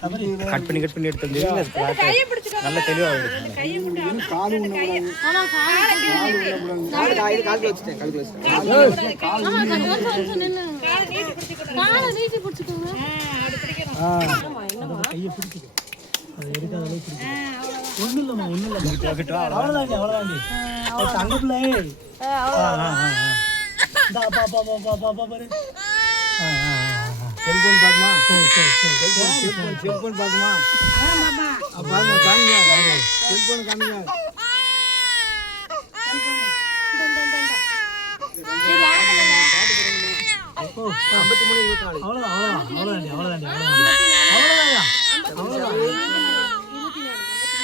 cut பண்ணி எடுத்து நல்ல தெளிவா ஒண்ணு இல்லம்மா அவ்வளவுதான் தங்கத்துல பாரு செல்போன் பாக்குமா செல்போன் பாக்குமா செல்போன் காமிங்க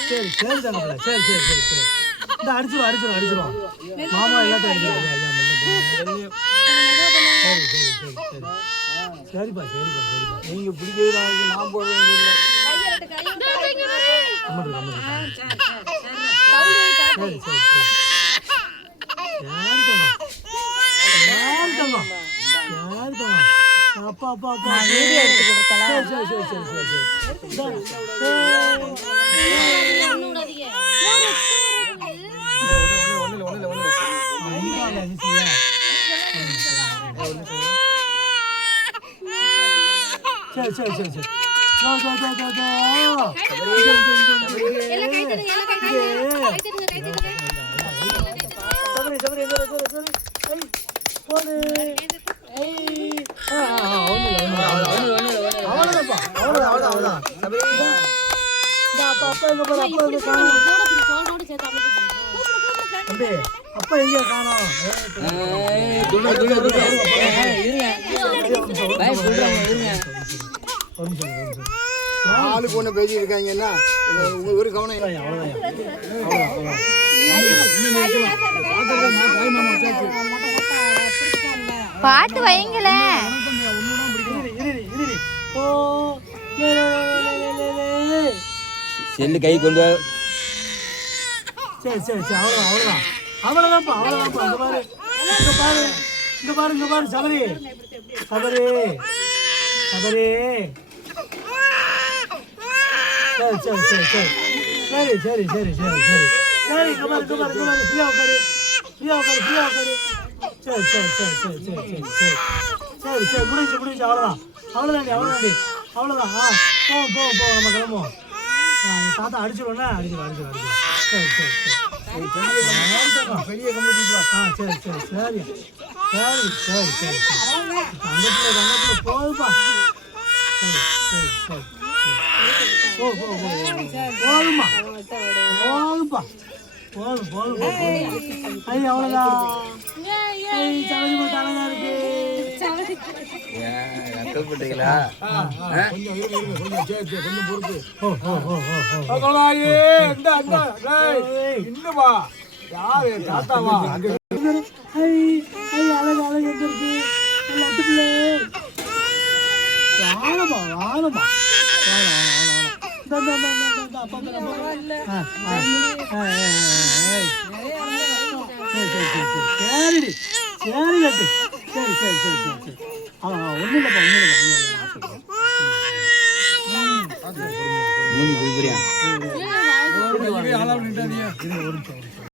சரி சரி தங்கப்பிள்ள சரி சரி சரி சரி இந்த அடிச்சிரும் மாமா எல்லாத்தையும் அடிச்சிருவாங்க சரி சரி சரி சரி சரிப்பா நீங்க பிடிக்கிறது நான் போட வேண்டியதில்லை சரி சரி சரி அப்பா அப்பா அப்பா வீடியோ எடுத்துக்கிட்டு இருக்கலாம் சரி சரி சரி சரி சரி சரி சரி சரி அப்பா எங்க காணோம் ஆளுக்கு ஒண்ணு பேசி இருக்காங்கன்னா ஒரு கவனம் பாட்டு வைங்களேன் செல்லு கை கொண்டு சரி சரி சரி அவ்வளவுதான்ப்பா இங்க பாரு சபரி சரி சரி சரி சரி சரி சரி சரி இங்க பாரு ஃப்ரீயா உட்காரு சரி சரி சரி சரி சரி சரி சரி சரி முடிஞ்சு அவ்வளோதான் போ நம்ம கிளம்புவோம் தாத்தா அடிச்சிருவோண்ணா அடிச்சிடும் சரி சரி சரி பெரிய கம்பெனி சரி சரி சரி சரி சரி சரி தங்கத்துல போதுப்பா சரி சரி சரி போதுமா போதுப்பா ஐயா அவ்வளோதான் சவரி மட்டும் அழகா இருக்கு கொஞ்சம் பொறுத்து இன்னுமா யாரு தாத்தாவா அழகு எங்க இருக்கு வாழமா ஒன்றும் இல்லப்பா